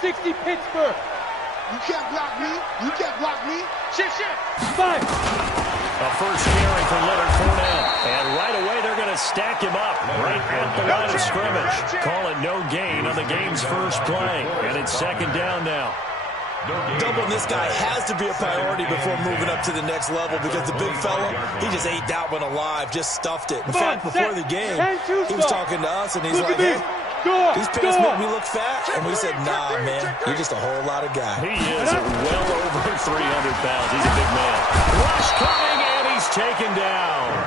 60 Pittsburgh. You can't block me. You can't block me. Shift. 5. A first carry for Leonard Fournette. And right away, they're going to stack him up right at the line of scrimmage. Call it no gain on the game's first play. And it's second down now. Doubling this guy has to be a priority before moving up to the next level because the big fella, he just ate that one alive, just stuffed it. In fact, before the game, he was talking to us, and he's like, hey, these pants make me look fat. And we said, nah, man, you're just a whole lot of guy. He is well over 300 pounds. He's a big man. Rush coming, and he's taken down.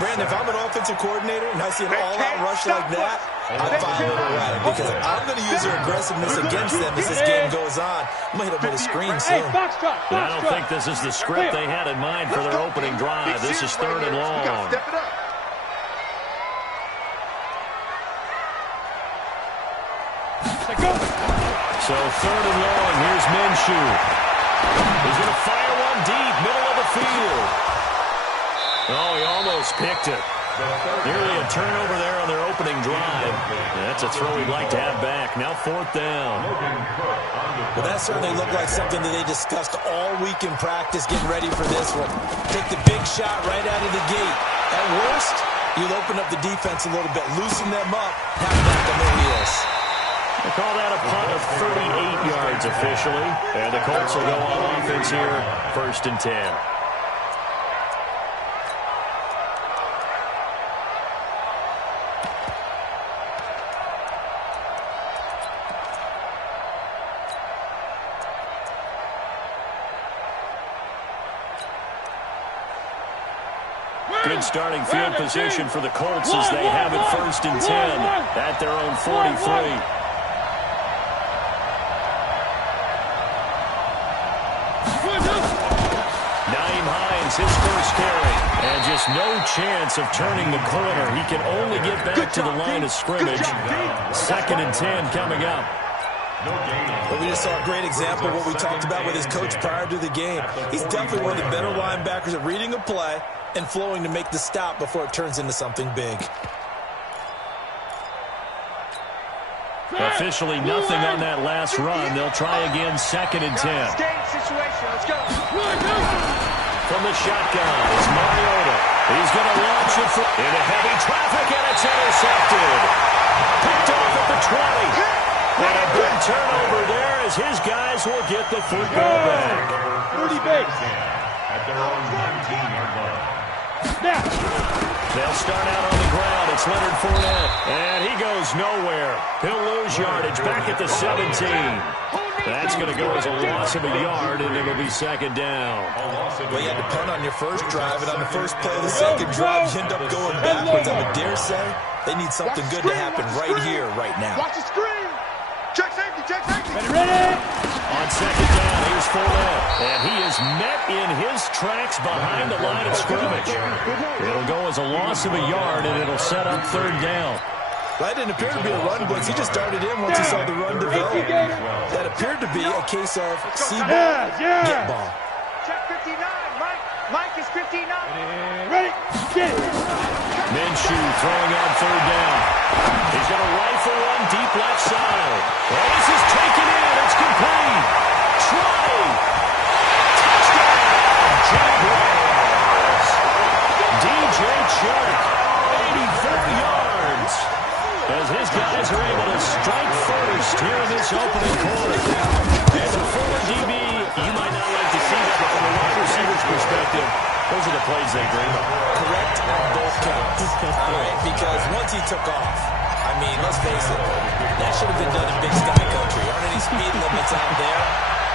Brandon, if I'm an offensive coordinator and I see an all-out rush like that, I'd file it away because I'm going to use their aggressiveness against them as this game goes on. I'm going to hit them with a screen soon. I don't think this is the script they had in mind for their opening drive. This is third and long. So third and long, here's Minshew. He's going to fire one deep, middle of the field. Oh, he almost picked it. Nearly a turnover there on their opening drive. That's a throw he'd like to have back. Now fourth down. Well, that certainly looked like something that they discussed all week in practice, getting ready for this one. Take the big shot right out of the gate. At worst, you'll open up the defense a little bit, loosen them up, have them back on their heels. They call that a punt of 38 yards officially. And the Colts will go on offense here, first and 10. Good starting field position for the Colts as they have it first and 10 at their own 43. His first carry, and just no chance of turning the corner. He can only get back to the line of scrimmage. Second and 10 coming up. But we just saw a great example of what we talked about with his coach prior to the game. He's definitely one of the better linebackers at reading a play and flowing to make the stop before it turns into something big. Officially nothing on that last run. They'll try again, second and 10. Let's go. From the shotgun, it's Mariota. He's going to launch it into heavy traffic, and it's intercepted. Picked off at the 20. And a big turnover there as his guys will get the football back. 30 base. At their own 19-yard line. They'll start out on the ground. It's Leonard Fournette. And he goes nowhere. He'll lose yardage back at the 17. That's going to go as a loss of a yard, and it'll be second down. Well, you had to punt on your first drive, and on the first play of the second drive, you end up going backwards. I would dare say they need something good to happen right here, right now. Watch the screen. Check safety, check safety. Ready? On second down, here's Fournette. And he is met in his tracks behind the line of scrimmage. It'll go as a loss of a yard, and it'll set up third down. That didn't appear to be a run blitz. He just started in once he saw the run develop. That appeared to be a case of see ball, get ball. Check 59. Mike is 59. Ready? Get it. Minshew throwing on third down. He's going to rifle one deep left side. Well, this is taken in. It's complete. Try. Touchdown. Jaguars. DJ Chark. 84 yards. As his guys are able to strike first here in this opening quarter. As a former DB, you might not like to see that, but from a wide receiver's perspective, those are the plays they dream of. Correct on both counts. All right, because once he took off, I mean, let's face it, that should have been done in Big Sky Country. Aren't any speed limits out there?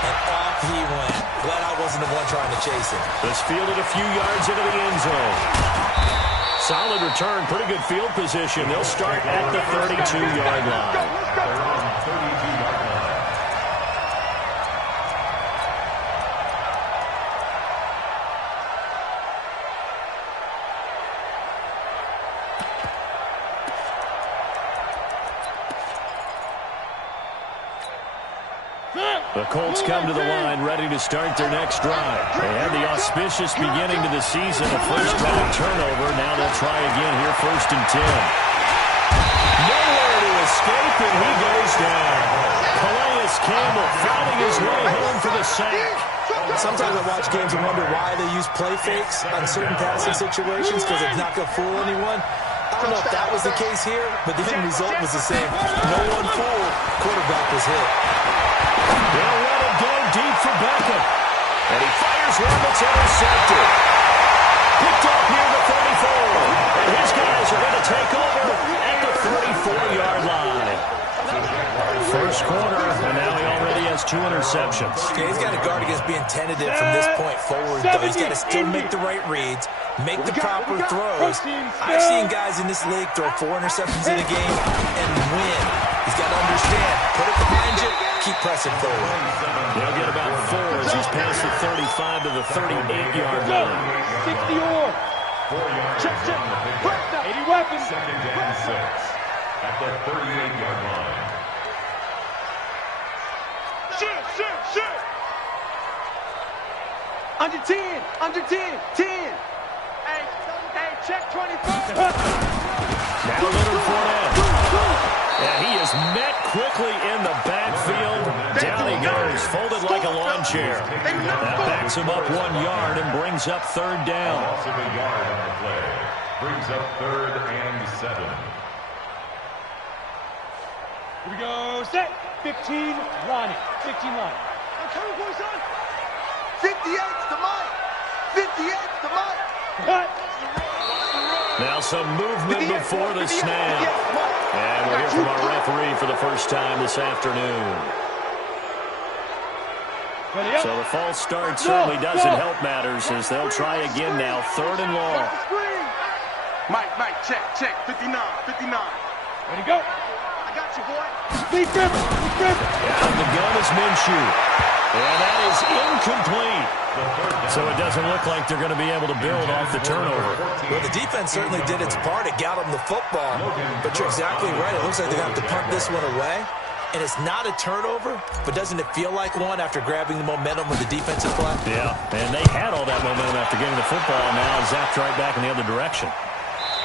And off he went. Glad I wasn't the one trying to chase him. Just fielded a few yards into the end zone. Solid return, pretty good field position. They'll start at the 32-yard line. The Colts come to the line ready to start their next drive. They had the auspicious beginning to the season, a first-round turnover. Now they'll try again here, first and 10. Nowhere to escape, and he goes touchdown. Calais Campbell finding his way home for the sack. Sometimes I watch games and wonder why they use play fakes on certain passing situations because it's not going to fool anyone. I don't know if that was the case here, but the end result was the same. No one fooled. Quarterback was hit. They'll let it go deep for Beckham. And he fires one that's intercepted. Picked up near the 34. And his guys are going to take over at the 34-yard line. First quarter, and now he already has 2 interceptions. Yeah, he's got to guard against being tentative from this point forward, though. He's got to still make the right reads, make the proper throws. I've seen guys in this league throw 4 interceptions in a game and win. He's got to understand, put it behind you, keep pressing forward. They'll get about 4 as he's past the 35 to the 38-yard line. 60 or. Check. 80 weapons. Second and 6 at the 38-yard line. Shoot. Under 10. 10. Hey, check 25. Now Leonard Fournette. And he is met quickly in the backfield. Down he goes, folded like a lawn chair. That backs him up 1 yard and brings up 3rd down. Loss of a yard on the play. Brings up 3rd and 7. Here we go. Set. 15 line. I'm coming, boys, on. 58's the mic. 58's the mic. Cut. Now some movement before the snap. And we'll hear from our referee for the first time this afternoon. So the false start certainly doesn't help matters as they'll try again now. 3rd and long. Mike, check. 59. Ready to go. I got you, boy. Speed gripper. Out of the gun is Minshew. And that is incomplete. So it doesn't look like they're going to be able to build off the turnover. Well, the defense certainly did its part. It got them the football. But you're exactly right. It looks like they're going to have to punt this one away. And it's not a turnover, but doesn't it feel like one after grabbing the momentum with the defensive play? Yeah, and they had all that momentum after getting the football. Now zapped right back in the other direction.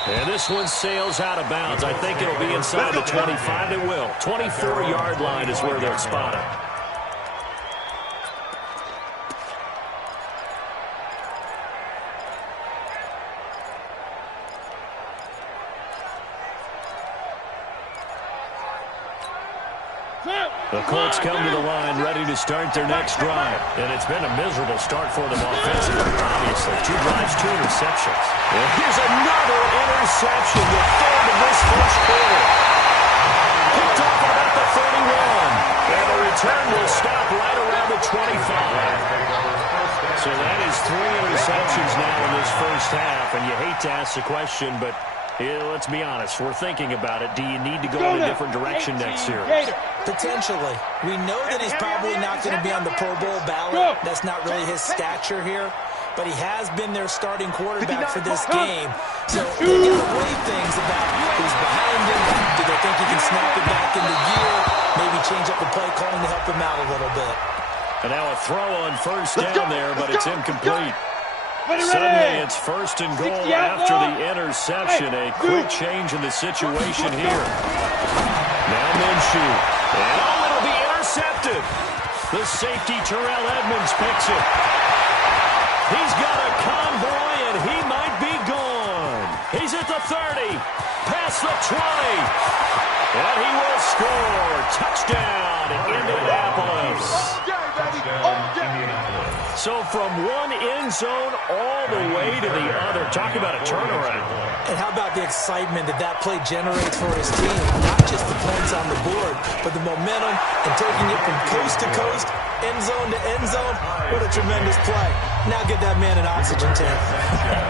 And this one sails out of bounds. I think it'll be inside the 25. It will. 24-yard line is where they'll spot it. The Colts come to the line ready to start their next drive. And it's been a miserable start for them offensively, obviously. 2 drives, 2 interceptions. And here's another interception, the 3rd of this first quarter. Picked off about the 31. And the return will stop right around the 25. So that is 3 interceptions now in this first half. And you hate to ask the question, but let's be honest. We're thinking about it. Do you need to go in a different direction next series? Potentially. We know that he's probably not going to be on the Pro Bowl ballot. That's not really his stature here. But he has been their starting quarterback for this game. So they got to weigh things about who's behind him. Do they think he can snap it back into gear? Maybe change up the play calling to help him out a little bit. And now a throw on first down there, but it's incomplete. Suddenly it's 1st and goal after the interception. A quick change in the situation here. Now Minshew. And it'll be intercepted. The safety Terrell Edmonds picks it. He's got a convoy and he might be gone. He's at the 30. Past the 20. And he will score. Touchdown Indianapolis. So from one end zone all the way to the other. Talk about a turnaround. And how about the excitement that play generates for his team? Not just the points on the board, but the momentum and taking it from coast to coast, end zone to end zone. What a tremendous play. Now get that man an oxygen tank.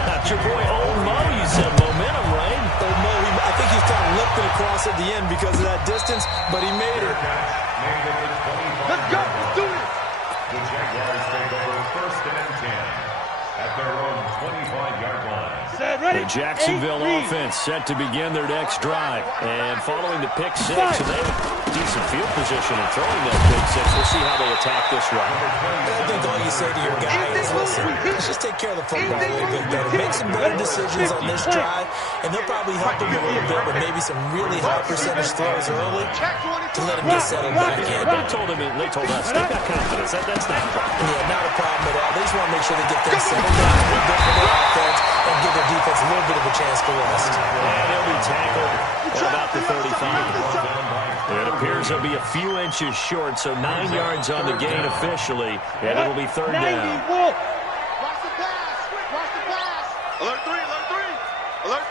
That's your boy Old Mo. You said momentum, right? Old Mo, I think he's kind of lifted across at the end because of that distance, but he made it. Let's go. Let's do it. The Jaguars take over 1st and 10 at their own 25-yard line. The Jacksonville offense set to begin their next drive. And following the pick 6, and they have decent field position and throwing that big six. We'll see how they attack this run. I think all you say to your guy is, listen, let's just take care of the football a little bit better. Make some better decisions on this drive, and they'll probably help him a little bit with maybe some really high percentage throws early to let him get settled back in. They told us they've got confidence. That's not a problem. Yeah, not a problem at all. They just want to make sure they get things settled down a little bit for their offense and give their defense a little bit of a chance to rest. And he'll be tackled at about the 35. It appears he'll be a few inches short, so 9 yards on the gain officially, and it'll be third down. Watch the pass. Watch the pass. Alert 3, alert 3. Alert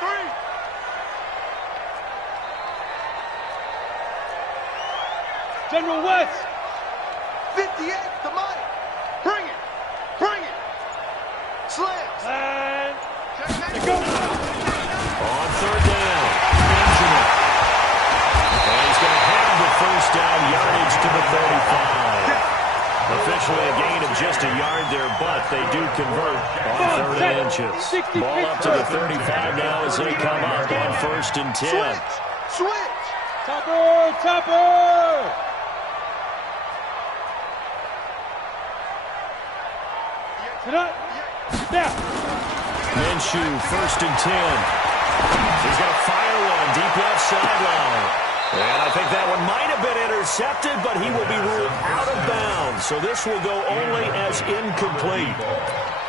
3. General West. 58, the mic. Bring it. Bring it. Slams. And go. On third down, Benjamin. And he's going to have the first down yardage to the 35. Officially a gain of just a yard there, but they do convert on third and inches. Ball up to the 35 now as they come up on 1st and 10. Switch. Topper, Topper. Now. Minshew, 1st and 10. He's going to fire one deep left sideline. And I think that one might have been intercepted, but he will be ruled out of bounds. So this will go only as incomplete.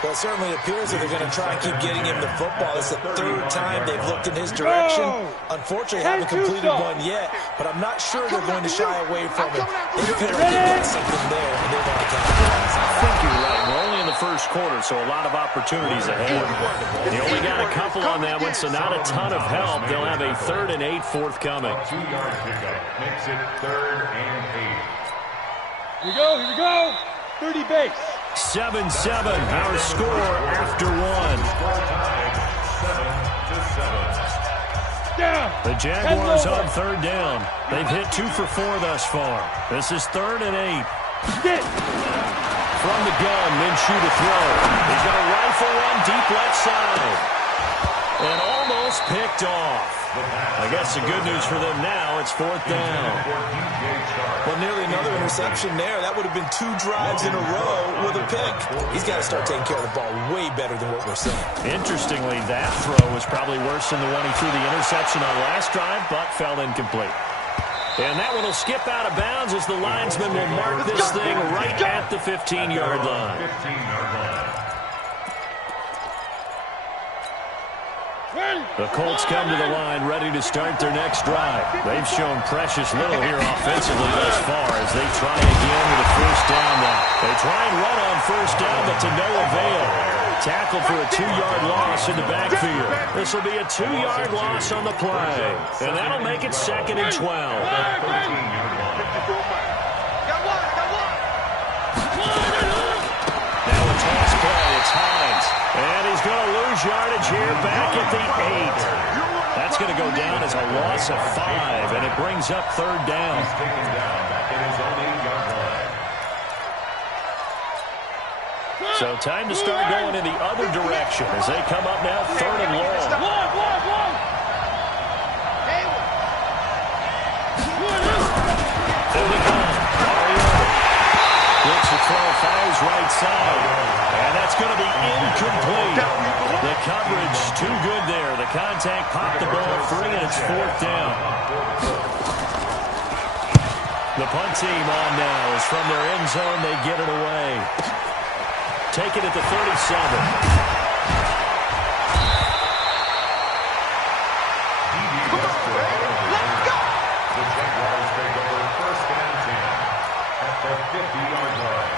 Well, it certainly appears that they're going to try and keep getting him the football. It's the 3rd time they've looked in his direction. Unfortunately, haven't completed one yet, but I'm not sure they're going to shy away from it. They feel like they got something there, and they want to capitalize. I think you're right. We're only in the first quarter, so a lot of opportunities ahead. They only got a couple on that one, so not a ton of help. They'll have a 3rd and 8 forthcoming. 2-yard pickup makes it 3rd and 8. Here we go. 30 base. 7-7, our score after 1. Score time, 7-7. Down. The Jaguars on third down. They've hit 2 for 4 thus far. This is 3rd and 8. Get. From the gun, Minshew to throw. He's going to rifle one deep left side. And almost picked off. I guess the good news for them now, it's 4th down. Well, nearly another interception there. That would have been 2 drives in a row with a pick. He's got to start taking care of the ball way better than what we're seeing. Interestingly, that throw was probably worse than the one he threw the interception on last drive, but fell incomplete. And that one will skip out of bounds as the linesman will mark this thing right at the 15-yard line. 15-yard line. The Colts come to the line ready to start their next drive. They've shown precious little here offensively thus far as they try again with a first down now. They try and run on first down, but to no avail. Tackle for a 2-yard loss in the backfield. This will be a 2-yard loss on the play. And that'll make it 2nd and 12. Now a toss play. It's Hines. And he's going to lose yardage here back at the 8. That's going to go down as a loss of 5, and it brings up third down. He's taken down back at his own 8-yard line. So time to start going in the other direction as they come up now 3rd and long. There we go. Looks to throw, fires right side. And that's going to be incomplete. The coverage too good there. The contact popped the ball free, and it's 4th down. The punt team on now is from their end zone. They get it away. Take it at the 37. The Jaguars take over 1st and 10 at the 50-yard line.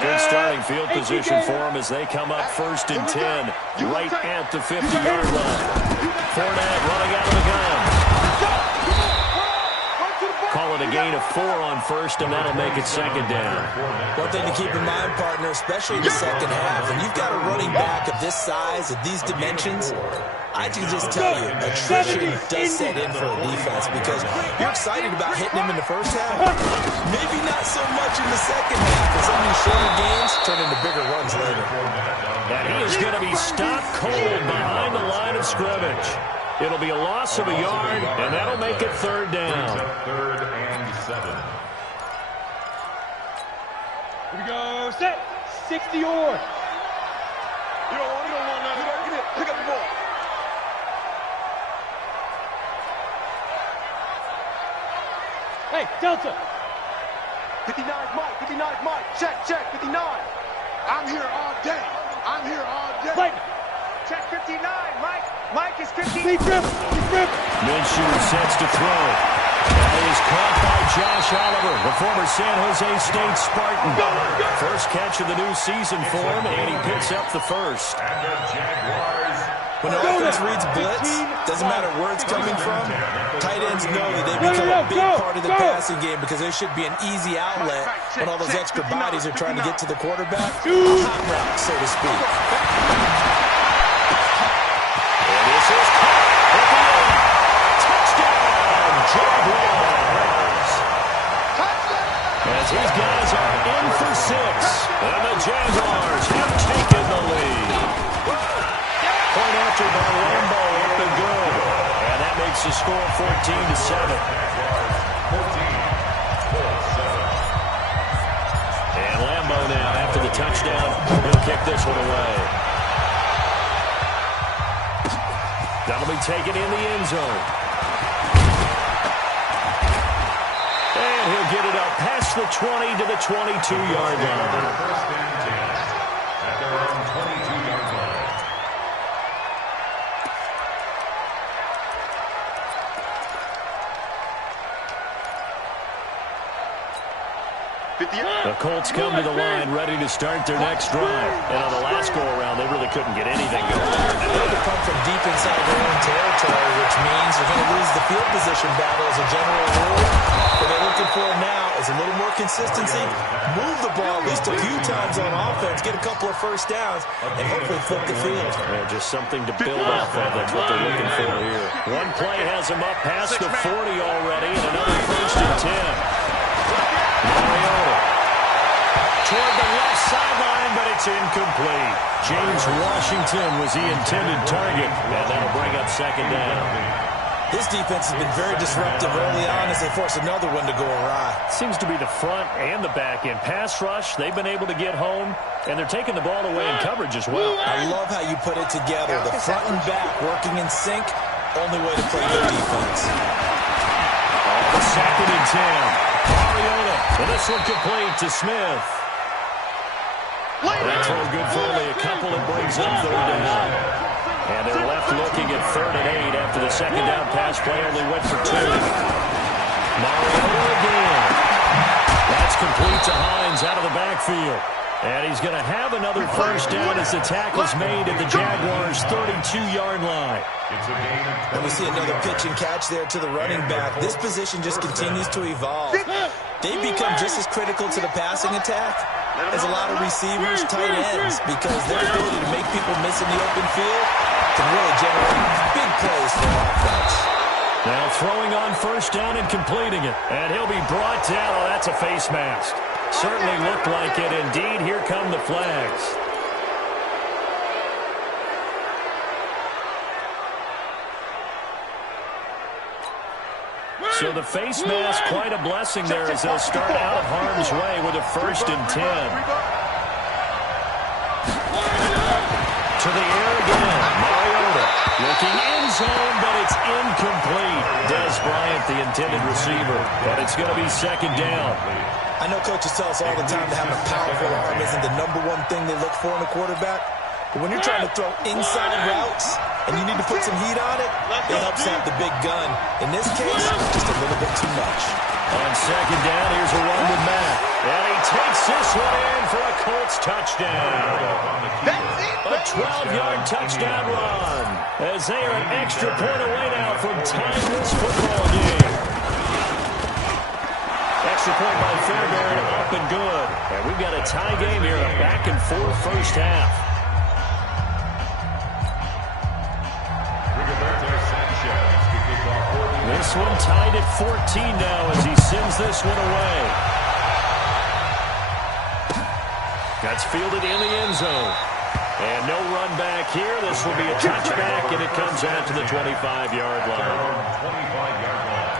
Good starting field position for them as they come up 1st and 10 right at the 50-yard line. Fournette running out of the gun. Call it a gain of 4 on 1st, and that'll make it 2nd down. One thing to keep in mind, partner, especially in the second half, when you've got a running back of this size, of these dimensions, I can just tell you, attrition does set in for a defense because you're excited about hitting him in the first half. Maybe not so much in the second half, but some of these shorter games turn into bigger runs later. And he is going to be stopped cold behind the line of scrimmage. It'll be a loss of a yard, and that'll make it third down. Third and 7. Here we go. Set. 60-yard. You don't want nothing. Get it. Pick up the ball. Hey, Delta. 59 Mike. 59 Mike. Check. 59. I'm here all day. Lightning. Check 59 Mike. Mike is 59. Deep grip. Minshew sets to throw. That is caught by Josh Oliver, the former San Jose State Spartan. First catch of the new season for him, and he picks up the first. And the Jaguars. When the offense reads blitz, doesn't matter where it's coming from, tight ends know that they become a big part of the passing game because there should be an easy outlet when all those extra bodies are trying to get to the quarterback. A hot route, so to speak. And this is caught at the end. Touchdown, Jaguars. As these guys are in for 6, and the Jaguars have taken the lead. Point after by Lambo, up and good. And that makes the score 14-7. And Lambo now, after the touchdown, he'll kick this one away. That'll be taken in the end zone. And he'll get it up past the 20 to the 22-yard line. First and 10 at their own 22-yard line. The Colts come to the line ready to start their next drive. And on the last go-around, they really couldn't get anything going. They had to come from deep inside their own territory, which means they're going to lose the field position battle as a general rule. What they're looking for now is a little more consistency, move the ball at least a few times on offense, get a couple of first downs, and hopefully flip the field. Yeah, just something to build off of. That's what they're looking for here. One play has them up past the 40 already, and another first and 10. Mariota toward the left sideline, but it's incomplete. James Washington was the intended target, and that'll bring up second down. This defense has been very disruptive early on as they force another one to go awry. Seems to be the front and the back end. Pass rush, they've been able to get home, and they're taking the ball away in coverage as well. I love how you put it together. The front and back working in sync, only way to play good defense. Second and 10. Mariota, and this one complete to Smith. That throw good for only a couple. It brings up third down. And they're left looking at 3rd and 8 after the second down pass play only went for 2. Mariota again. That's complete to Hines out of the backfield. And he's going to have another first down as the tackle's made at the Jaguars' 32-yard line. And we see another pitch and catch there to the running back. This position just continues to evolve. They've become just as critical to the passing attack as a lot of receivers, tight ends, because their ability to make people miss in the open field can really generate big plays for offense. Now throwing on first down and completing it. And he'll be brought down. Oh, that's a face mask. Certainly looked like it. Indeed, here come the flags. So the face mask, quite a blessing there as they'll start out of harm's way with a 1st and 10. To the air again. Mariota looking in zone, but it's incomplete. Des Bryant, the intended receiver, but it's going to be second down. I know coaches tell us all the time that having a powerful arm isn't the number one thing they look for in a quarterback. But when you're trying to throw inside routes and you need to put some heat on it, it helps to have the big gun. In this case, just a little bit too much. On second down, here's a run with Matt. And he takes this one in for a Colts touchdown. A 12-yard touchdown run as they are an extra point away now from tying this football game. Extra point by Fairbairn, up and good. And we've got a tie game here, a back-and-forth first half. This one tied at 14 now as he sends this one away. That's fielded in the end zone. And no run back here. This will be a touchback, and it comes out to the 25-yard line. 25-yard line.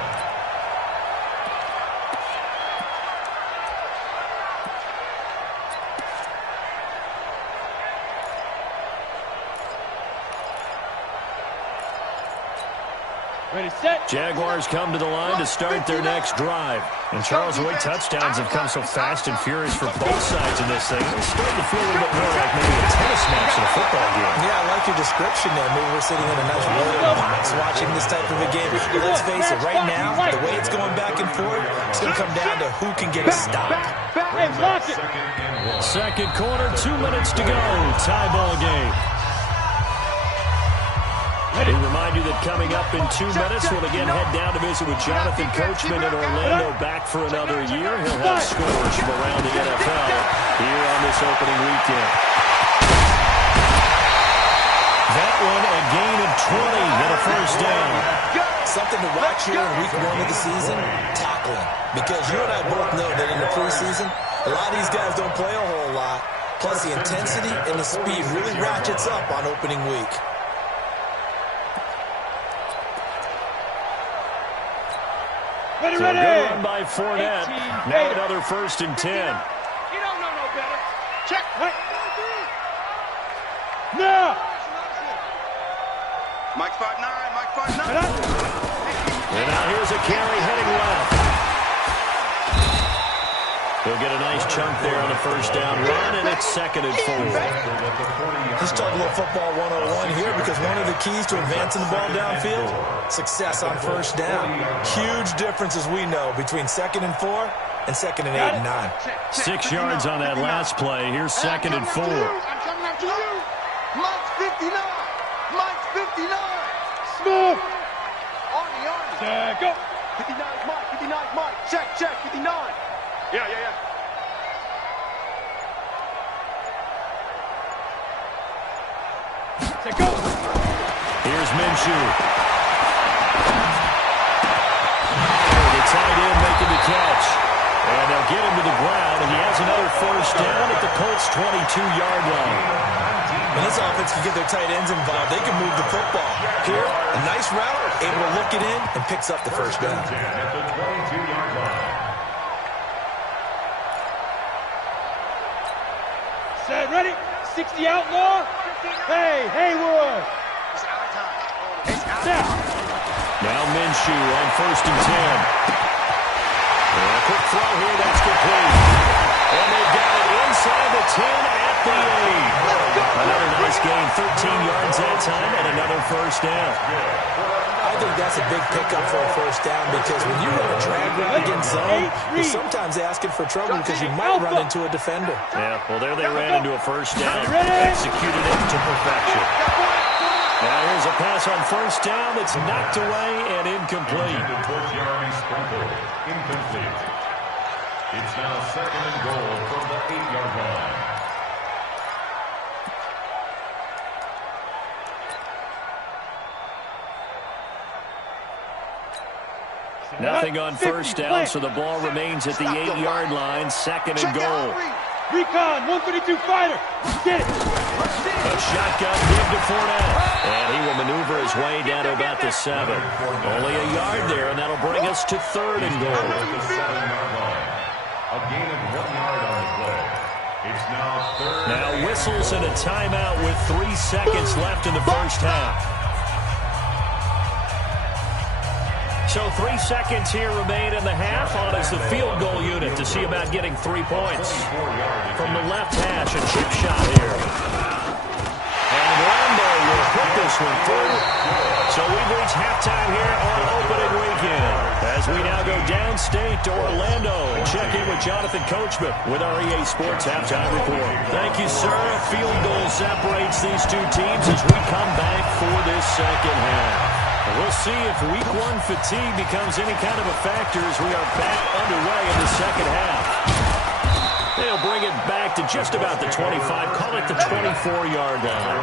Ready, set. Jaguars come to the line to start their next drive. And Charles, the way touchdowns have come so fast and furious for both sides in this thing, it's starting to feel a little bit more like maybe a tennis match than a football game. Yeah, I like your description there. Maybe we're sitting in a nice royal box watching this type of a game. But let's face it, right now, the way it's going back and forth, it's going to come down to who can get a stop. Hey, block it. Second quarter, 2 minutes to go. Tie ball game. We remind you that coming up in 2 minutes, we'll again head down to visit with Jonathan Coachman in Orlando, back for another year. He'll have scores from around the NFL here on this opening weekend. That one, a gain of 20 and a first down. Something to watch here in week 1 of the season, tackling. Because you and I both know that in the preseason, a lot of these guys don't play a whole lot. Plus, the intensity and the speed really ratchets up on opening week. So a good run by Fournette. Now another 1st and 10. You don't know no better. Check. Right. No. Mike 5'9", Mike 5'9". And now here's a carry heading left. He'll get a nice chunk there on the first down run, and it's 2nd and 4. Let's talk a little football 101 here, because one of the keys to advancing the ball downfield, success on first down. Huge difference, as we know, between 2nd and 4 and 2nd and 8 and 9. 6 yards on that last play. Here's 2nd and 4. I'm coming after you. Mike's 59. Mike's 59. Smooth. Arnie. Go. 59 Mike. 59 Mike. Check. 59. Yeah. Set, go. Here's Minshew. The tight end making the catch. And they'll get him to the ground, and he has another first down at the Colts' 22-yard line. When this offense can get their tight ends involved, they can move the football. Here, a nice route, able to look it in, and picks up the first down. At the 22-yard line. Set, ready. 60 outlaw. Hey, Haywood. It's out of time. Set. Now Minshew on 1st and 10. And a quick throw here, that's complete. And they've got it inside the 10 at the 8. Another nice gain, 13 yards that time, and another first down. I think that's a big pickup for a first down, because when you run a drag route against zone, you're sometimes asking for trouble because you might run into a defender. Yeah, well, there they ran into a first down. Executed it to perfection. Now here's a pass on first down that's knocked away and incomplete. Towards Jeremy Sprinkle. Incomplete. It's now 2nd and goal from the 8-yard line. Nothing on first down, so the ball remains at the 8-yard line. 2nd and goal. Recon, 132 fighter. Get it. A shotgun give to Fournette. And he will maneuver his way down to about the 7. Only a yard there, and that'll bring us to 3rd and goal. At the 7-yard line. A gain of 1 yard on the play. It's now 3rd. Now whistles and a timeout with 3 seconds left in the first half. So 3 seconds here remain in the half. On is the field goal unit to see about getting 3 points. From the left hash, a chip shot here. And Rambo will put this one through. So we've reached halftime here on opening weekend. As we now go downstate to Orlando and check in with Jonathan Coachman with our EA Sports Halftime Report. Thank you, sir. A field goal separates these two teams as we come back for this second half. We'll see if week 1 fatigue becomes any kind of a factor as we are back underway in the second half. They'll bring it back to just about the 25, call it the 24-yard line.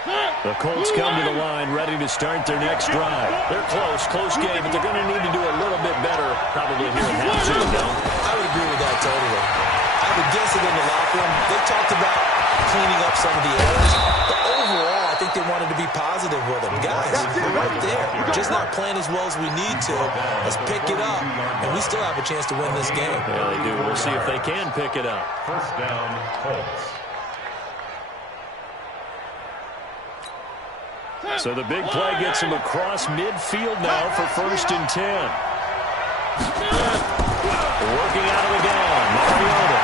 The Colts come to the line ready to start their next drive. They're close game, but they're going to need to do a little bit better probably here in half two. I would agree with that totally. I would guess it in the locker room. They talked about cleaning up some of the errors, but overall, I think they wanted to be positive with them. Guys, we're right there. We're just not playing as well as we need to. Let's pick it up, and we still have a chance to win this game. Yeah, they do. We'll see if they can pick it up. First down, Colts. So the big play gets him across midfield now for 1st and 10. Working out of the gun, Mariota.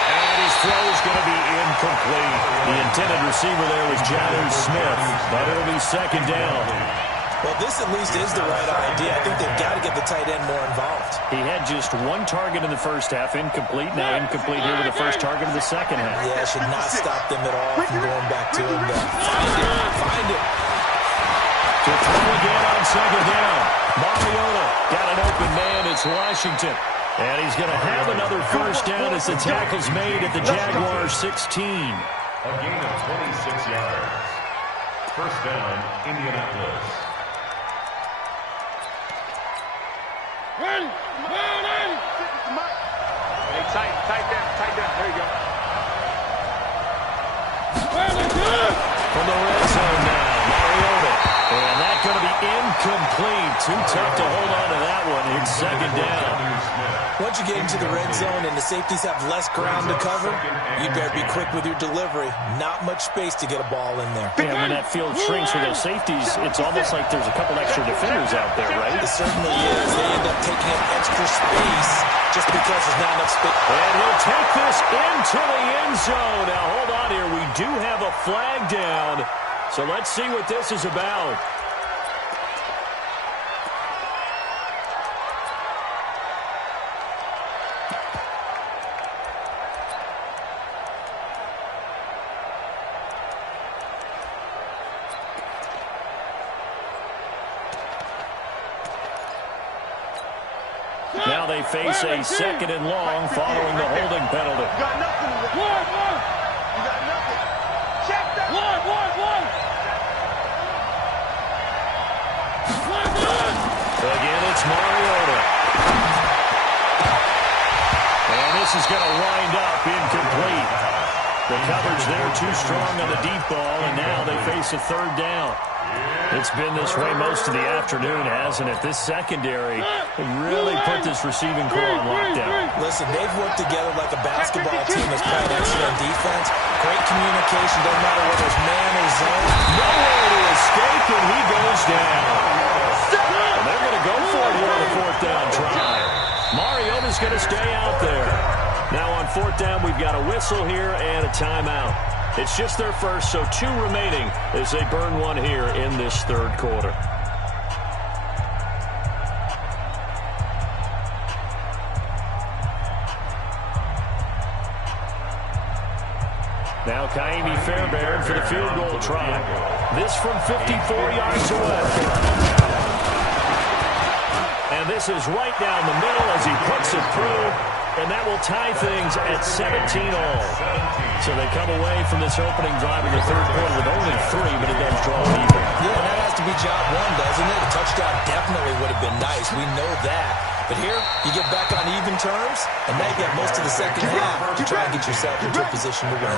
And his throw is going to be incomplete. The intended receiver there was Jags Smith, but it'll be 2nd down. Well, this at least is the right idea. I think they've got to get the tight end more involved. He had just 1 target in the first half, incomplete. Now incomplete here with the first target of the second half. Yeah, should not stop them at all from going back to him. Find it. To throw again on 2nd down. Mariota got an open man. It's Washington. And he's going to have another first down as the tackle's made at the Jaguars 16. A gain of 26 yards. First down, Indianapolis. Run! Hey, tight down. There you go. From the red zone now, Mariota. And that's going to be incomplete. Too tough to hold on to that one. It's 2nd down. Once you get into the red zone and the safeties have less ground to cover, you better be quick with your delivery. Not much space to get a ball in there. Yeah, when that field shrinks for those safeties, it's almost like there's a couple extra defenders out there, right? It certainly is. They end up taking up extra space just because there's not enough space. And he'll take this into the end zone. Now, hold on here. We do have a flag down. So let's see what this is about. Now they face a 2nd and long following the holding penalty. You got nothing. You got nothing. Check that. One. Again, it's Mariota. And this is going to wind up incomplete. The coverage there too strong on the deep ball, and now they face a 3rd down. It's been this way most of the afternoon, hasn't it? This secondary really put this receiving core on lockdown. Listen, they've worked together like a basketball team that's playing excellent defense. Great communication, doesn't matter whether it's man or zone. Nowhere to escape, and he goes down. And they're going to go for it here on the 4th down try. Mariota's going to stay out there. Now on 4th down, we've got a whistle here and a timeout. It's just their first, so 2 remaining as they burn 1 here in this 3rd quarter. Now Kaimi Fairbairn for the field goal try. This from 54 yards away. And this is right down the middle as he puts it through. And that will tie things at 17-all. So they come away from this opening drive in the 3rd quarter with only 3, but it does draw even. Yeah, that has to be job 1, doesn't it? A touchdown definitely would have been nice. We know that. But here, you get back on even terms, and now you got most of the second half to try and get yourself into a position to win.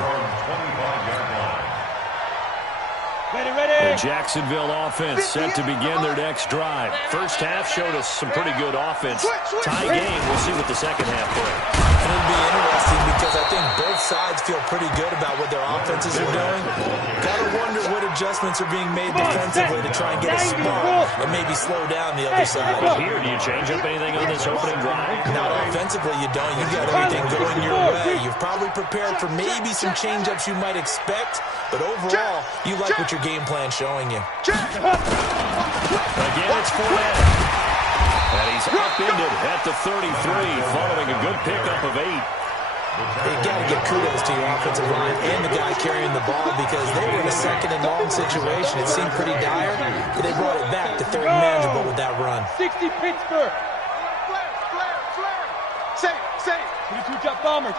The Jacksonville offense set to begin their next drive. First half showed us some pretty good offense. Tie game. We'll see what the second half brings. It'll be interesting because I think both sides feel pretty good about what their offenses are doing. Gotta wonder what adjustments are being made defensively to try and get a spark and maybe slow down the other side. Here, do you change up anything on this opening drive? Not offensively, you don't. You got everything going your way. You've probably prepared for maybe some change-ups you might expect, but overall, you like what your game plan's showing you. Again, it's Fournette. And he's upended at the 33 following a good pickup of 8. You got to give kudos to your offensive line and the guy carrying the ball because they were in a 2nd and long situation. It seemed pretty dire, but they brought it back to 3rd and manageable with that run. 60 Pittsburgh. Flare. Safe. 22 jet bomber.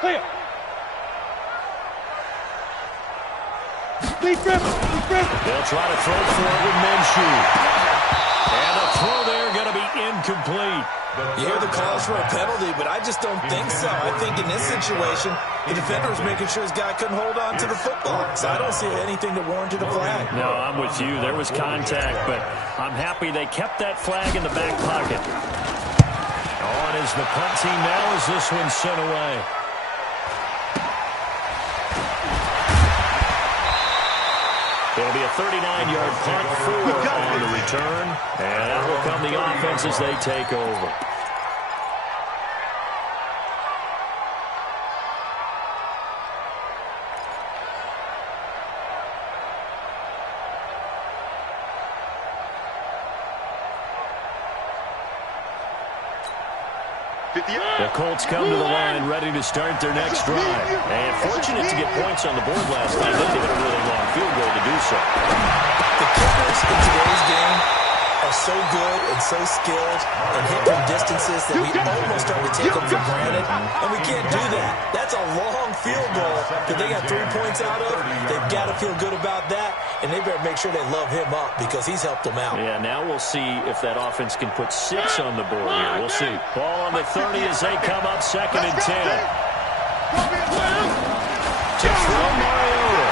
Clear. They'll try to throw forward with Minshew. And the throw there going to be incomplete. You hear the calls for a penalty, but I just don't think so. I think in this situation, the defender was making sure his guy couldn't hold on to the football. So I don't see anything that warranted a flag. No, I'm with you. There was contact, but I'm happy they kept that flag in the back pocket. On is the punt team now as this one's sent away. It'll be a 39-yard punt, 4 on the return. And that will come the offense as they take over. The Colts come to the line ready to start their next drive. And fortunate to get points on the board last time. They needed a really long field goal to do so. The kickers in today's game are so good and so skilled and hit from distances that we almost start to take them for granted. And we can't do that. That's a long field goal that they got 3 points out of. They've got to feel good about that. And they better make sure they love him up because he's helped them out. Yeah, now we'll see if that offense can put 6 on the board here. We'll see. Ball on the 30 as they come up 2nd and 10. To throw Mariota.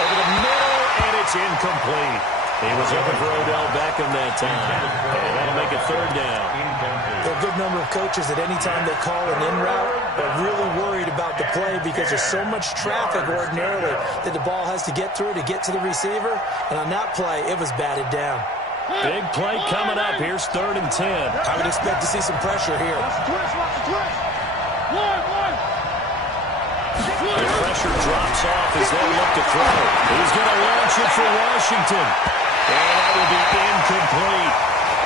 Over the middle, and it's incomplete. He was looking for Odell Beckham that time. And that'll make it 3rd down. There are a good number of coaches that any time they call an in route, they're really worried about the play because there's so much traffic ordinarily that the ball has to get through to get to the receiver. And on that play, it was batted down. Big play coming up. Here's 3rd and 10. I would expect to see some pressure here. The pressure drops off as they look to throw. He's going to launch it for Washington. And that will be incomplete.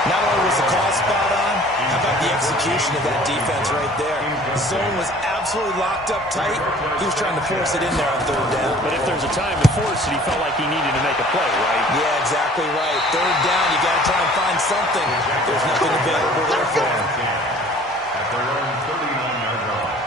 Not only was the call spot on, how about the execution of that defense right there? The zone was absolutely locked up tight. He was trying to force it in there on 3rd down. But if there's a time to force it, he felt like he needed to make a play, right? Yeah, exactly right. 3rd down, you got to try and find something. There's nothing available there for him. At their own 39-yard line.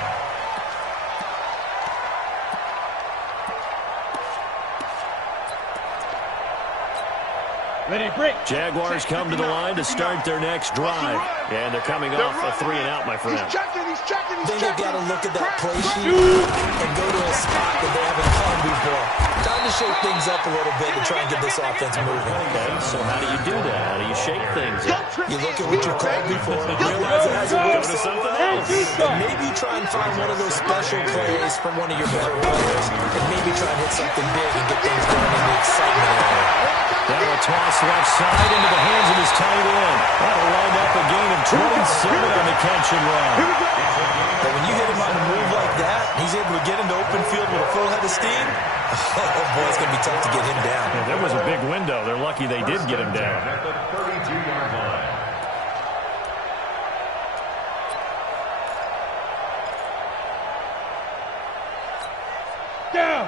Ready to break. Jaguars come to the line to start their next drive. And they're coming off a 3 and out, my friend. I think they've got to look at that play sheet and go to a spot that they haven't gone before. Time to shake things up a little bit and try and get this offense moving. Okay, so how do you do that? How do you shake things up? You look at what you're called before and realize it hasn't worked for something else. And maybe try and find one of those special plays from one of your better players. And maybe try and hit something big and get things going in the excitement area. Down a toss left side into the hands of his tight end. That'll wind up a gain of 27 on the catch and run. But when you hit him on the move like that, he's able to get into open field with a full head of steam. Oh, boy, it's going to be tough to get him down. Yeah, there was a big window. They're lucky they did get him down. At the 32-yard line.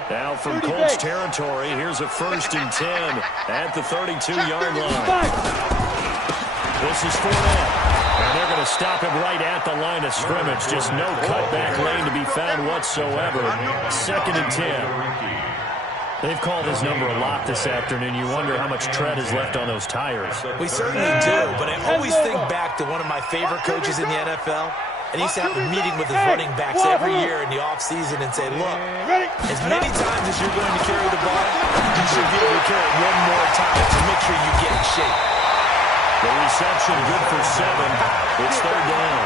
Now from Colts territory, here's a 1st and 10 at the 32-yard line. This is Fournette. And they're going to stop him right at the line of scrimmage. Just no cutback lane to be found whatsoever. 2nd and 10. They've called his number a lot this afternoon. You wonder how much tread is left on those tires. We certainly do, but I always think back to one of my favorite coaches in the NFL. And he used to have a meeting with his running backs every year in the offseason and say, look, as many times as you're going to carry the ball, you should be able to carry it one more time to make sure you get in shape. The reception good for 7. It's 3rd down.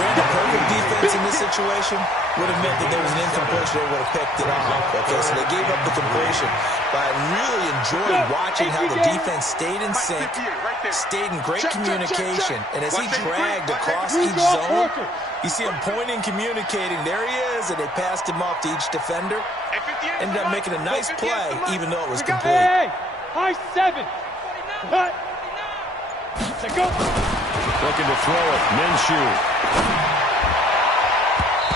Brandon, perfect defense in this situation would have meant that there was an incompletion. They would have picked it off. Okay, so they gave up the completion. But I really enjoyed watching how the defense stayed in sync, stayed in great communication. And as he dragged across each zone, you see him pointing, communicating. There he is, and they passed him off to each defender. Ended up making a nice play, even though it was complete. Hey, high 7. Cut. Go. Looking to throw it. Minshew.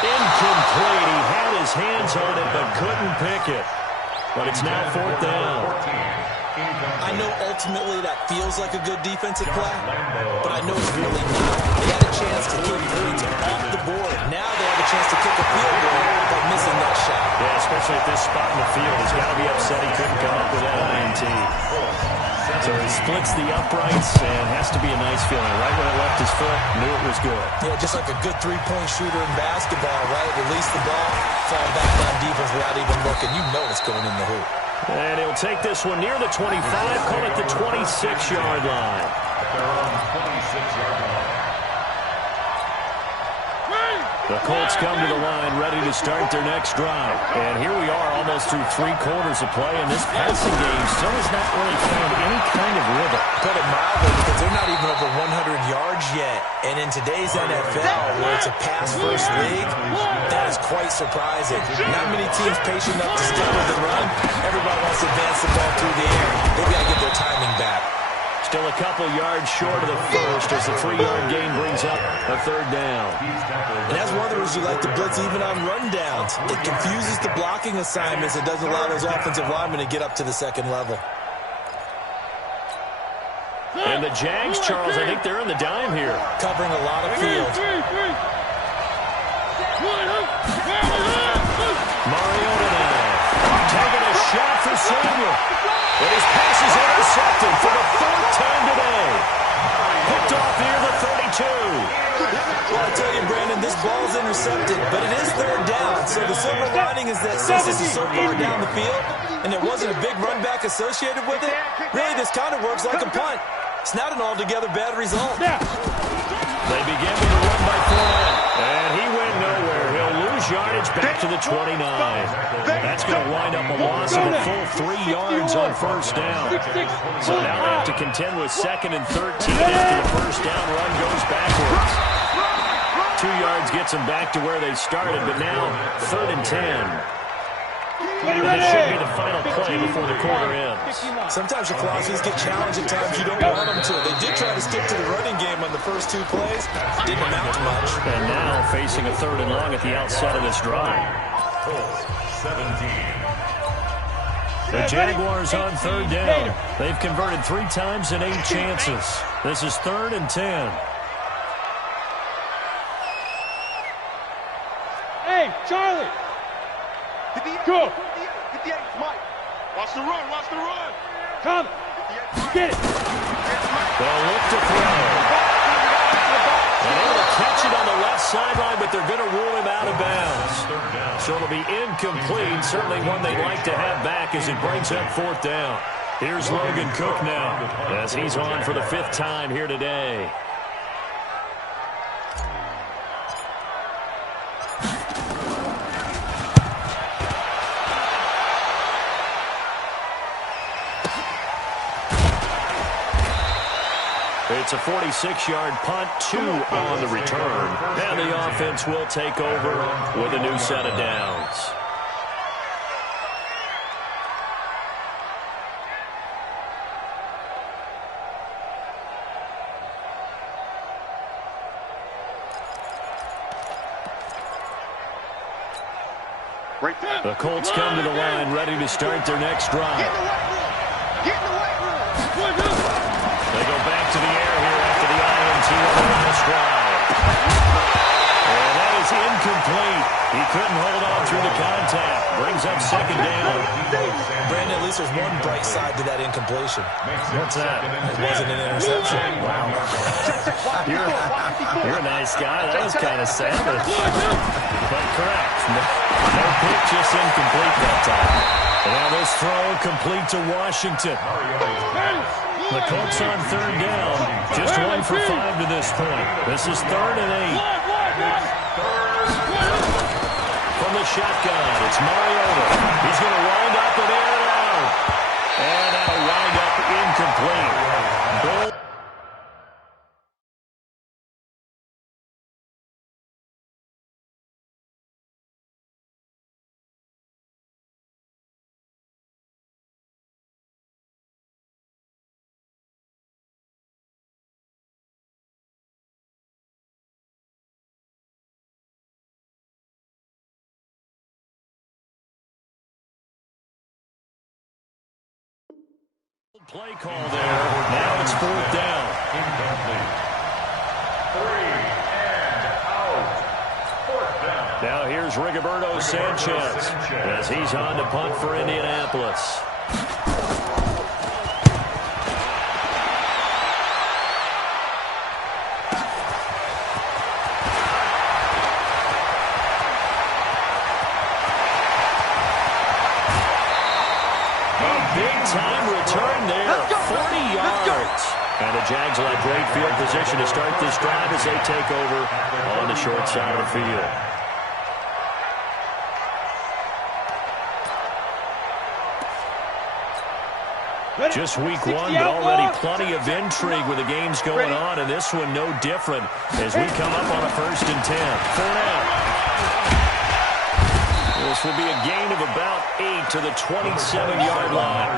Incomplete. He had his hands on it but couldn't pick it. But it's now 4th down. I know ultimately that feels like a good defensive play, but I know it's really not. They had a chance to keep points off the board. Now they have a chance to kick a field goal by missing that shot. Yeah, especially especially at this spot in the field. He's got to be upset he couldn't come up with that INT. So he splits the uprights, and has to be a nice feeling. Right when it left his foot, knew it was good. Yeah, just like a good three-point shooter in basketball, right? Release the ball, fall back on defense without even looking. You know it's going in the hoop. And he'll take this one near the 25, call it the 26-yard line. They're on 26-yard line. The Colts come to the line ready to start their next drive. And here we are almost through 3 quarters of play, and this passing game still has not really found any kind of rhythm. Put it mildly, because they're not even over 100 yards yet. And in today's NFL, where it's a pass-first league, that is quite surprising. Not many teams patient enough to stick with the run. Everybody wants to advance the ball through the air. They've got to get their timing back. Still a couple yards short of the first as the 3-yard gain brings up a 3rd down. And that's one of the reasons you like to blitz even on rundowns. It confuses the blocking assignments. It doesn't allow those offensive linemen to get up to the 2nd level. And the Jags, Charles, I think they're in the dime here. Covering a lot of field. Mariota now. Taking a shot for Samuel. And his pass is intercepted for the 4th time today. Picked off near the 32. Well, I tell you, Brandon, this ball's intercepted, but it is 3rd down. So the silver lining is that since this is so far down the field and there wasn't a big run back associated with it, really this kind of works like a punt. It's not an altogether bad result. They begin with a run by Fournette, and he went nowhere. He'll lose yardage back to the 29. That's going to wind up a loss of a full 3 yards on 1st down. So now they have to contend with 2nd and 13 after the 1st down run goes backwards. 2 yards gets them back to where they started, but now 3rd and 10. And this should be the final play before the quarter ends. Sometimes your philosophies get challenged at times you don't want them to. They did try to stick to the running game on the first 2 plays. Didn't amount to much. And now facing a 3rd and long at the outset of this drive. 17. The Jaguars on 3rd down. They've converted 3 times in 8 chances. This is 3rd and 10. Hey, Charlie! Go! Get the 8, Mike. Watch the run, watch the run. Come! Get it! They'll look to throw. And able to catch it on the left sideline, but they're going to rule him out of bounds. So it'll be incomplete. Certainly one they'd like to have back as it brings up 4th down. Here's Logan Cook now as he's on for the 5th time here today. It's a 46-yard punt, 2 on the return. And the offense will take over with a new set of downs. The Colts come to the line ready to start their next drive. Get in the weight room. They go back to the air here after the INT on the last drive. And that is incomplete. He couldn't hold on through the contact. Brings up 2nd down. Brandon, at least there's one bright side to that incompletion. What's that? It wasn't an interception. Wow. You're a nice guy. That was kind of sad, but correct. No pick, just incomplete that time. And now this throw complete to Washington. The Colts on 3rd down. Just 1 for 5 to this point. This is 3rd and 8. From the shotgun, it's Mariota. He's going to wind up and air it out. And that'll wind up incomplete. Goal. Play call there. Now it's 4th down. Incomplete. 3 and out. 4th down. Now here's Rigoberto Sanchez as he's on to punt for Indianapolis. Big-time return there, 40 yards. And the Jags will have great field position to start this drive as they take over on the short side of the field. Just week one, but already plenty of intrigue with the games going on, and this one no different as we come up on a 1st and 10. Fournette. This will be a gain of about 8 to the 27-yard line.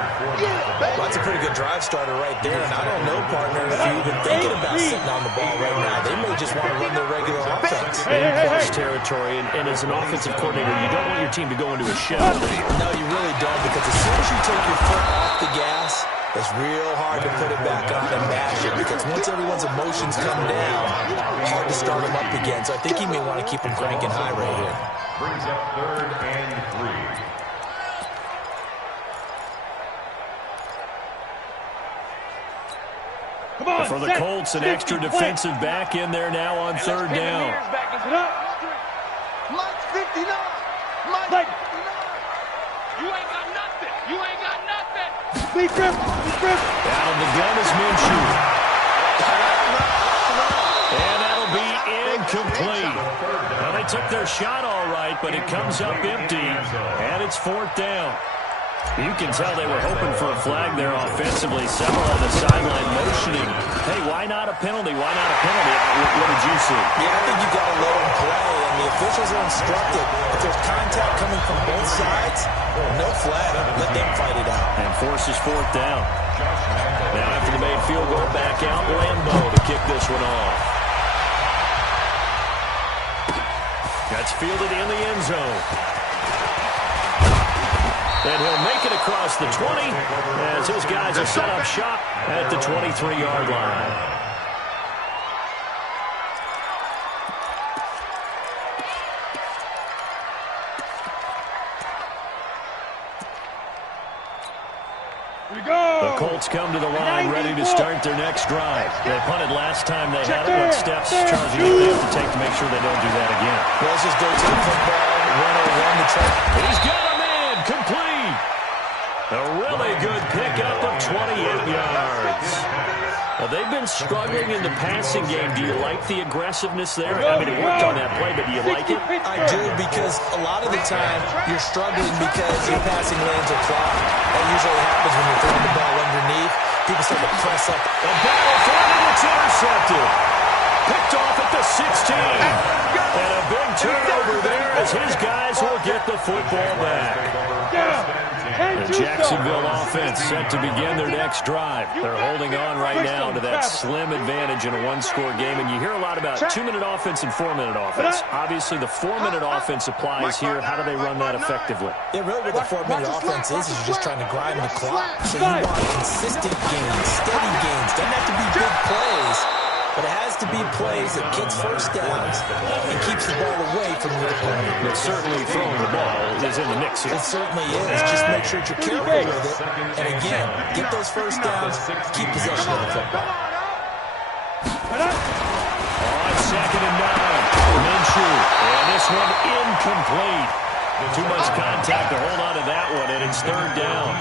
Well, that's a pretty good drive starter right there, and I don't know, partner, if you're even thinking about sitting on the ball right now. They may just want to run their regular offense. In close territory, and as an offensive coordinator, you don't want your team to go into a shell. No, you really don't, because as soon as you take your foot off the gas, it's real hard to put it back on and mash it, because once everyone's emotions come down, hard to start them up again. So I think he may want to keep them cranking high right here. Brings up 3rd and 3. Come on, for the Colts, an extra defensive back in there now on 3rd down. Mike's 59. Mike 59. You ain't got nothing. You ain't got nothing. Big grip. Down the gun is Minshew. And that'll be incomplete. Well, they took their shot all right, but it comes up empty, and it's 4th down. You can tell they were hoping for a flag there offensively. Several on the sideline motioning. Hey, why not a penalty? Why not a penalty? What did you see? Yeah, I think you got to let them play, and the officials are instructed. If there's contact coming from both sides, no flag. Let them fight it out. And forces 4th down. Now after the made field goal, back out Lambeau to kick this one off. That's fielded in the end zone. And he'll make it across the 20 as his guys are set up shop at the 23-yard line. Here we go. The Colts come to the line ready to start their next drive. They punted last time they had it. What steps Charles do they have to take to make sure they don't do that again? Well, let's just go to the football, run the track. He's got him in, complete. A really good pickup of 28 yards. Well, they've been struggling in the passing game. Do you like the aggressiveness there? I mean, it worked on that play, but do you like it? I do, because a lot of the time you're struggling because your passing lanes are clogged. That usually happens when you're throwing the ball underneath. People start to press up. A battle for it, and it's intercepted. Picked off at the 16. And a big turnover there as his guys will get the football back. The Jacksonville offense set to begin their next drive. They're holding on right now to that slim advantage in a one-score game. And you hear a lot about 2-minute offense and 4-minute offense. Obviously, the 4-minute offense applies here. How do they run that effectively? Yeah, really what the 4-minute offense is you're just trying to grind the clock. So you want consistent gains, steady gains. Doesn't have to be big plays, but it has to be plays that gets first downs and keeps the ball away from your opponent. But certainly throwing the ball is in the mix here. It certainly is. Just make sure that you're careful with it. And again, get those first downs, keep possession of the football. On 2nd and 9, Minshew. And this one incomplete. Too much contact to hold on to that one, and it's 3rd down.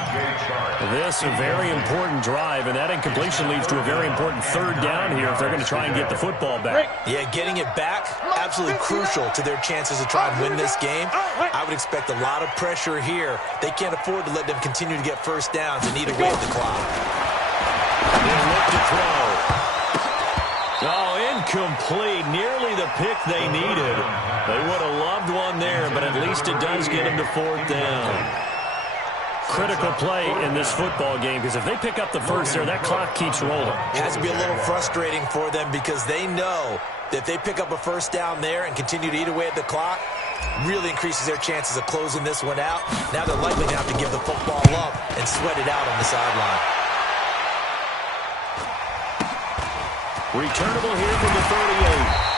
This a very important drive, and that incompletion leads to a very important 3rd down here if they're going to try and get the football back. Yeah, getting it back, absolutely crucial to their chances to try and win this game. I would expect a lot of pressure here. They can't afford to let them continue to get first downs and eat away at the clock. They look to throw. Oh, incomplete. Nearly the pick they needed. They would have loved one there, but at least it does get them to 4th down. Critical play in this football game, because if they pick up the first there, that clock keeps rolling. It has to be a little frustrating for them because they know that if they pick up a first down there and continue to eat away at the clock, really increases their chances of closing this one out. Now they're likely going to have to give the football up and sweat it out on the sideline. Returnable here from the 38.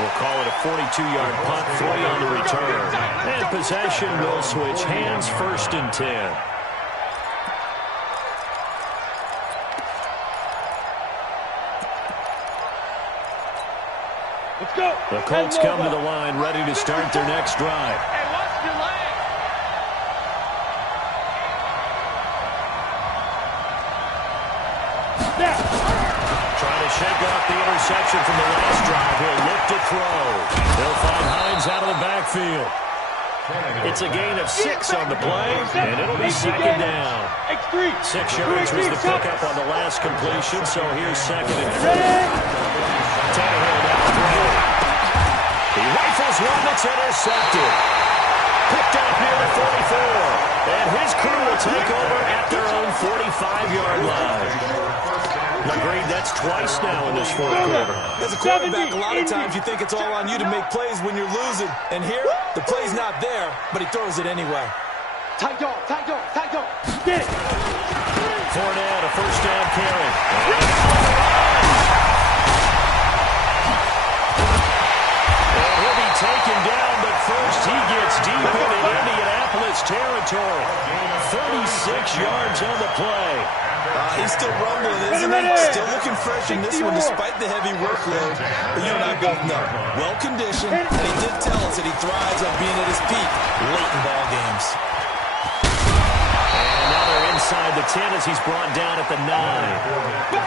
We'll call it a 42-yard punt, 40 on the return. And possession will switch hands, 1st and 10. Let's go. The Colts come to the line, ready to start their next drive. Hey, watch your leg. Trying to shake off the interception from the last drive. He'll look to throw. They'll find Hines out of the backfield. It's a gain of 6 on the play, and it'll be 2nd down. 6 yards was the pickup on the last completion, so here's 2nd and 4. Tannehill now throwing. He rifles one that's intercepted. Picked up near the 44. And his crew will take over at their own 45-yard line. Agreed, that's twice now in this 4th quarter. As a quarterback, a lot of times you think it's all on you to make plays when you're losing. And here, the play's not there, but he throws it anyway. Tight dog. Get it. Fournette, a 1st down carry. And he'll be taken down, but first he gets deep into Indianapolis territory. 36 yards on the play. He's still rumbling, isn't he? Still looking fresh in this one despite the heavy workload. But you and I both know, well-conditioned, and he did tell us that he thrives on being at his peak late in ball games. And now they're inside the 10 as he's brought down at the 9.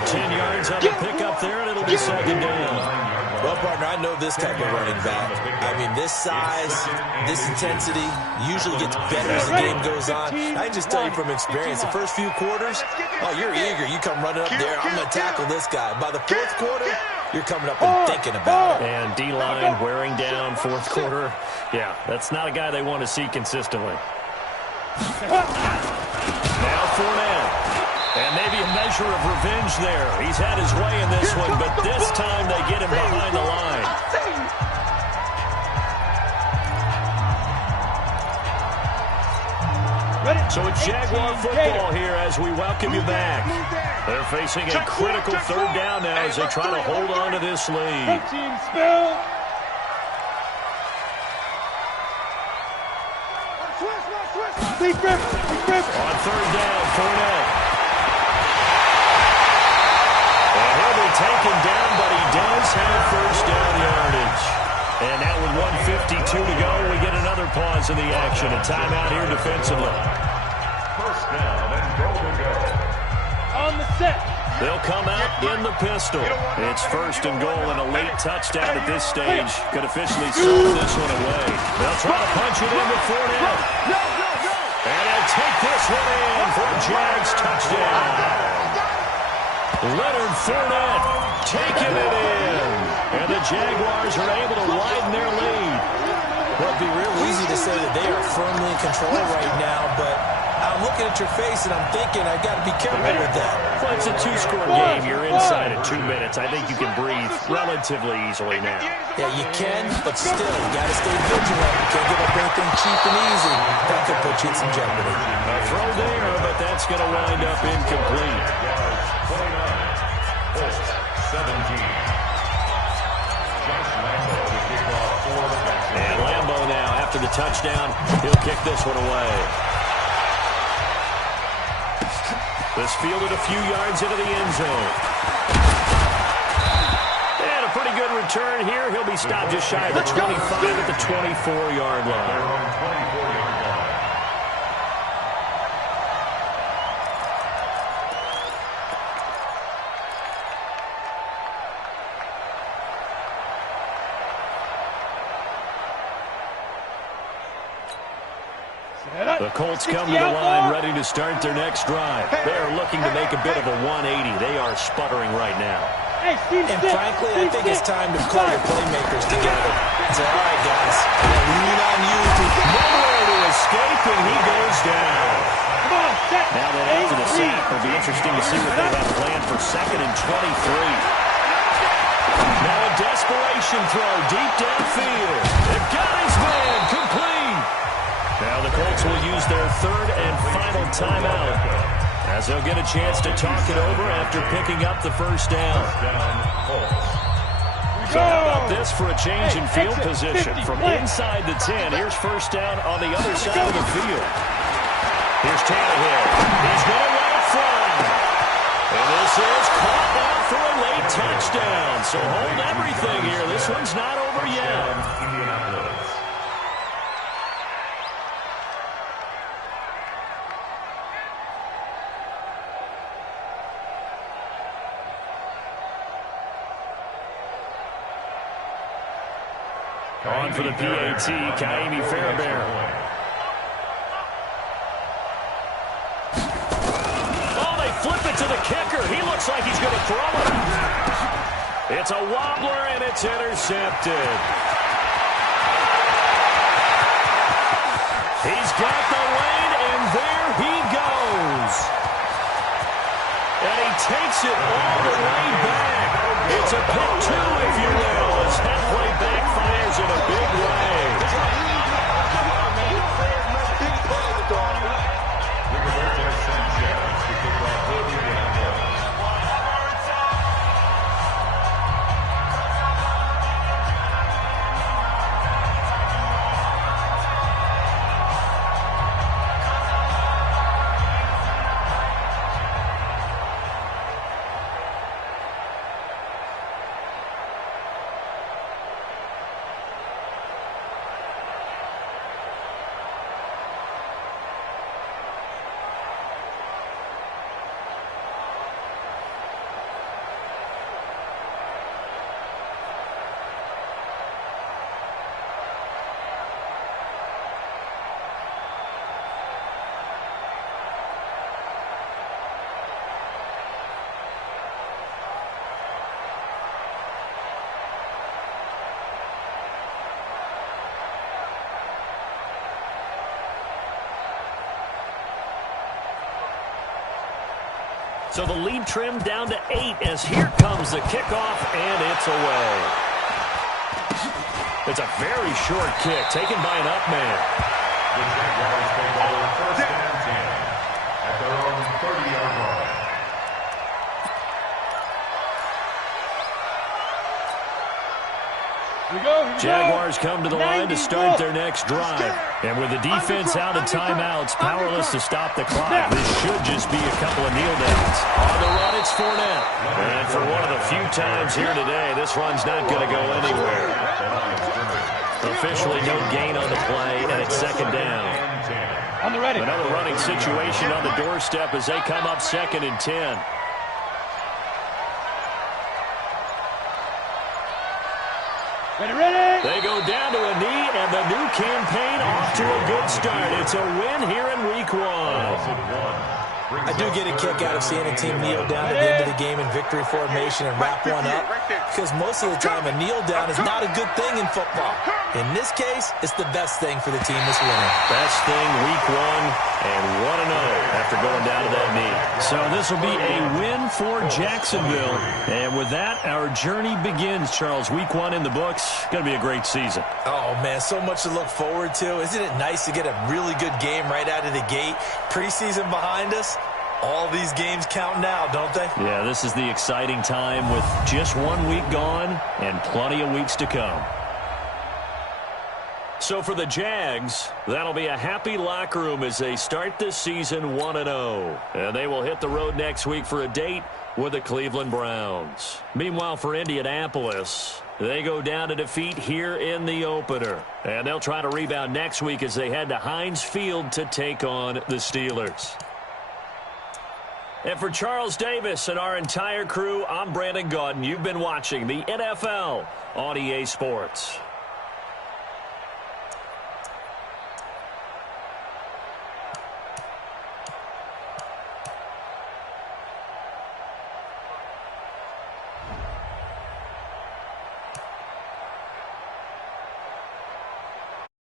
10 yards on the pickup there, and it'll be 2nd down. Well, partner, I know this type of running back. I mean, this size, this intensity usually gets better as the game goes on. I can just tell you from experience, the first few quarters, oh, you're eager. You come running up there, I'm going to tackle this guy. By the 4th quarter, you're coming up and thinking about it. And D-line wearing down 4th quarter. Yeah, that's not a guy they want to see consistently. Now Fournette. And maybe a measure of revenge there. He's had his way in this one, but this time they get him behind the line. So it's Jaguar football here as we welcome you back. They're facing a critical 3rd down now as they try to hold on to this lead. Team spill. On 3rd down, Fournette. Taken down, but he does have 1st down yardage. And now with 1:52 to go, we get another pause in the action. A timeout here defensively. 1st down and goal to go. On the set. They'll come out in the pistol. It's 1st and goal and a late touchdown at this stage. Could officially serve this one away. They'll try to punch it in with Fournette. And they'll take this one in for a Jags touchdown. Leonard Fournette taking it in. And the Jaguars are able to widen their lead. Well, it'd be real easy to say that they are firmly in control right now, but I'm looking at your face and I'm thinking I've got to be careful with that. Well, it's a 2-score game. You're inside at 2 minutes. I think you can breathe relatively easily now. Yeah, you can, but still, you got to stay vigilant. You can't give up anything cheap and easy. That could put you in some jeopardy. A throw there, but that's going to wind up incomplete. 17. And Lambo now, after the touchdown, he'll kick this one away. This fielded a few yards into the end zone. And a pretty good return here. He'll be stopped just shy of the 25 at the 24-yard line. The Colts come to the line ready to start their next drive. They are looking to make a bit of a 180. They are sputtering right now. And frankly, I think it's time to call your playmakers together. Say, all right, guys, I'm going to lean on you to nowhere to escape, and he goes down. Now that after the sack, it'll be interesting to see what they have planned for 2nd and 23. Now a desperation throw deep downfield. They've got his man complete. Now the Colts will use their 3rd and final timeout as they'll get a chance to talk it over after picking up the 1st down. So how about this for a change in field position? From inside the 10, here's first down on the other side of the field. Here's Tannehill. He's going to run fly. And this is caught now for a late touchdown. So hold everything here. This one's not over yet. Indianapolis. On for the PAT, Kaimi Fairbairn. Oh, they flip it to the kicker. He looks like he's going to throw it. It's a wobbler, and it's intercepted. He's got the lane, and there he goes. And he takes it all the way back. It's a pick two, if you will, as that play backfires in a big way. So the lead trimmed down to 8 as here comes the kickoff, and it's away. It's a very short kick taken by an up man. The Jaguars take over first and 10 at their own 30-yard line. Jaguars come to the line to start their next drive. And with the defense out of timeouts, powerless to stop the clock, this should just be a couple of kneel downs. On the run, it's Fournette. And for one of the few times here today, this run's not going to go anywhere. Officially no gain on the play, and it's second down. On the ready. Another running situation on the doorstep as they come up 2nd and 10. Ready. They go down to a knee, and the new campaign off to a good start. It's a win here in week 1. I do get a kick out of seeing a team kneel down at the end of the game in victory formation and wrap one up, because most of the time a kneel down is not a good thing in football. In this case, it's the best thing for the team this winning. Best thing week 1 and 1-0 after going down to that knee. So this will be a win for Jacksonville. And with that, our journey begins, Charles. Week 1 in the books. Going to be a great season. Oh, man, so much to look forward to. Isn't it nice to get a really good game right out of the gate? Preseason behind us. All these games count now, don't they? Yeah, this is the exciting time with just 1 week gone and plenty of weeks to come. So for the Jags, that'll be a happy locker room as they start this season 1-0. And they will hit the road next week for a date with the Cleveland Browns. Meanwhile, for Indianapolis, they go down to defeat here in the opener. And they'll try to rebound next week as they head to Heinz Field to take on the Steelers. And for Charles Davis and our entire crew, I'm Brandon Gaudin. You've been watching the NFL on EA Sports.